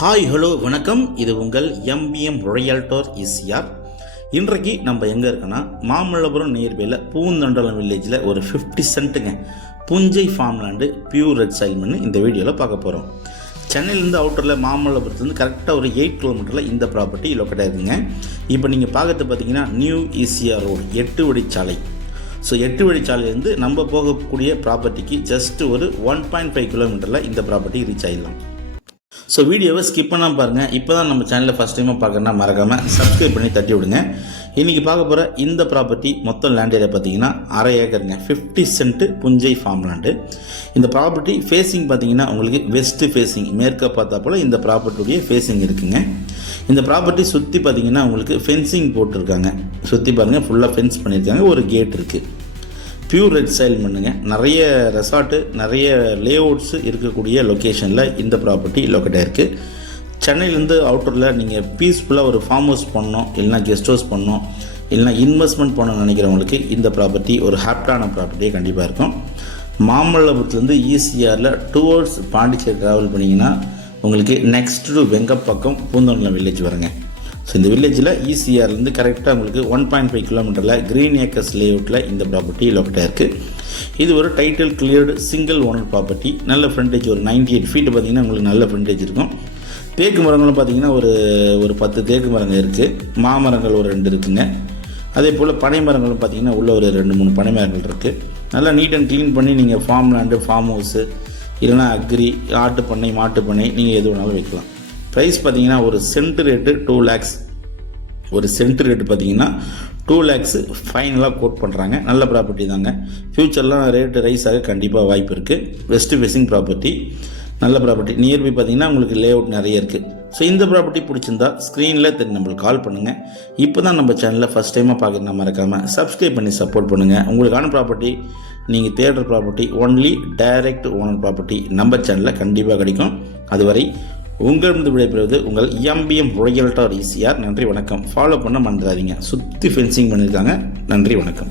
Hi hello வணக்கம். இது உங்கள் எம்பிஎம் ரியல்டர் ஈசிஆர். இன்றைக்கு நம்ம எங்கே இருக்கோன்னா மாமல்லபுரம் நியர்பையில் பூந்தண்டலம் வில்லேஜில் ஒரு 50 சென்ட்டுங்க புஞ்சை ஃபார்ம்லேண்டு பியூர் ரெட் சைல் மண் இந்த வீடியோவில் பார்க்க போகிறோம். சென்னையிலேருந்து அவுட்டரில் மாமல்லபுரத்துலேருந்து கரெக்டாக ஒரு 8 கிலோமீட்டரில் இந்த ப்ராப்பர்ட்டி லொக்கேட் ஆகிருக்குங்க. இப்போ நீங்கள் பார்க்கறது பார்த்தீங்கன்னா நியூ ஈசிஆர் ரோடு 8 வழிச்சாலை. ஸோ 8 வழிச்சாலையிலேருந்து நம்ம போகக்கூடிய ப்ராப்பர்ட்டிக்கு ஜஸ்ட் ஒரு 1.5 கிலோமீட்டரில் இந்த ப்ராப்பர்ட்டி ரீச் ஆகிடலாம். ஸோ வீடியோவை ஸ்கிப் பண்ணாமல் பாருங்கள். இப்போ தான் நம்ம சேனலில் ஃபஸ்ட் டைமாக பார்க்கணுன்னா மறக்காமல் சப்ஸ்கிரைப் பண்ணி தட்டி விடுங்க. இன்றைக்கி பார்க்க போகிற இந்த ப்ராப்பர்ட்டி மொத்தம் லேண்ட் ஏரியா பார்த்தீங்கன்னா 1/2 ஏக்கருங்க, 50 சென்ட்டு புஞ்சை ஃபார்ம் லேண்டு. இந்த ப்ராப்பர்ட்டி ஃபேஸிங் பார்த்தீங்கன்னா உங்களுக்கு வெஸ்ட்டு ஃபேஸிங், மேற்க பார்த்தா போல் இந்த ப்ராப்பர்ட்டியுடைய ஃபேஸிங் இருக்குங்க. இந்த ப்ராப்பர்ட்டி சுற்றி பார்த்தீங்கன்னா உங்களுக்கு ஃபென்சிங் போட்டிருக்காங்க. சுற்றி பாருங்கள், ஃபுல்லாக ஃபென்ஸ் பண்ணியிருக்காங்க. ஒரு கேட் இருக்குது. பியூர் ரெட் சைல் மண்ணுங்க. நிறைய ரெசார்ட்டு, நிறைய லேஅவுட்ஸு இருக்கக்கூடிய லொக்கேஷனில் இந்த ப்ராப்பர்ட்டி லொக்கேட் ஆகிருக்கு. சென்னையிலேருந்து அவுட்டரில் நீங்கள் பீஸ்ஃபுல்லாக ஒரு ஃபார்ம் ஹவுஸ் பண்ணணும், இல்லைனா கெஸ்ட் ஹவுஸ் பண்ணணும், இல்லைனா இன்வெஸ்ட்மெண்ட் பண்ணணும்னு நினைக்கிறவங்களுக்கு இந்த ப்ராப்பர்ட்டி ஒரு ஹாப்டான ப்ராப்பர்ட்டியே கண்டிப்பாக இருக்கும். மாமல்லபுரத்துலேருந்து ஈசிஆரில் டுவர்ட்ஸ் பாண்டிச்சேரி ட்ராவல் பண்ணிங்கன்னா உங்களுக்கு நெக்ஸ்ட் டு வெங்கப்பக்கம் பூந்தண்டலம் வில்லேஜ் வருங்க. ஸோ இந்த வில்லேஜில் ஈசிஆர்லேருந்து கரெக்டாக உங்களுக்கு 1.5 கிலோமீட்டரில் க்ரீன் ஏக்கர்ஸ் லேஅவுட்டில் இந்த ப்ராப்பர்ட்டி லொக்கேட் ஆகிருக்கு. இது ஒரு title cleared single owner property. நல்ல ஃப்ரண்டேஜ், ஒரு 98 ஃபீட் பார்த்திங்கன்னா உங்களுக்கு நல்ல ஃப்ரண்டேஜ் இருக்கும். தேக்கு மரங்களும் பார்த்திங்கன்னா ஒரு 10 தேக்கு மரங்கள் இருக்குது. மாமரங்கள் ஒரு 2 இருக்குங்க. அதே போல் பனை மரங்களும் பார்த்திங்கன்னா உள்ள ஒரு 2-3 பனை மரங்கள் இருக்குது. நல்லா நீட் அண்ட் க்ளீன் பண்ணி நீங்கள் ஃபார்ம் லேண்டு, ஃபார்ம் ஹவுஸு, இல்லைனா அக்ரி, ஆட்டு பண்ணை, மாட்டு பண்ணை நீங்கள் எது வேணாலும் வைக்கலாம். ப்ரைஸ் பார்த்தீங்கன்னா ஒரு சென்ட் ரேட்டு 2 lakhs. ஒரு சென்ட் ரேட்டு பார்த்தீங்கன்னா 2 lakhs ஃபைனலாக கோட் பண்ணுறாங்க. நல்ல ப்ராப்பர்ட்டி தாங்க. ஃப்யூச்சர்லாம் ரேட்டு ரைஸ் ஆக கண்டிப்பாக வாய்ப்பு இருக்குது. வெஸ்ட் ஃபேஸிங் ப்ராப்பர்ட்டி, நல்ல ப்ராப்பர்ட்டி. நியர்பை பார்த்தீங்கன்னா உங்களுக்கு லேஅவுட் நிறைய இருக்குது. ஸோ இந்த ப்ராப்பர்ட்டி பிடிச்சிருந்தா ஸ்க்ரீனில் தெரிஞ்சு நம்மளுக்கு கால் பண்ணுங்கள். இப்போ தான் நம்ம சேனலில் ஃபஸ்ட் டைமாக பார்க்குறதுனா மறக்காமல் சப்ஸ்கிரைப் பண்ணி சப்போர்ட் பண்ணுங்கள். உங்களுக்கான ப்ராப்பர்ட்டி, நீங்கள் தேடுற property only direct owner property நம்ம சேனலில் கண்டிப்பாக கிடைக்கும். அதுவரை உங்களிடம் விடைபெறுவது உங்கள் எம்பிஎம் ரியல்டர் ஈசிஆர். நன்றி, வணக்கம். ஃபாலோ பண்ண மறந்துடாதீங்க. சுற்றி ஃபென்சிங் பண்ணியிருக்காங்க. நன்றி, வணக்கம்.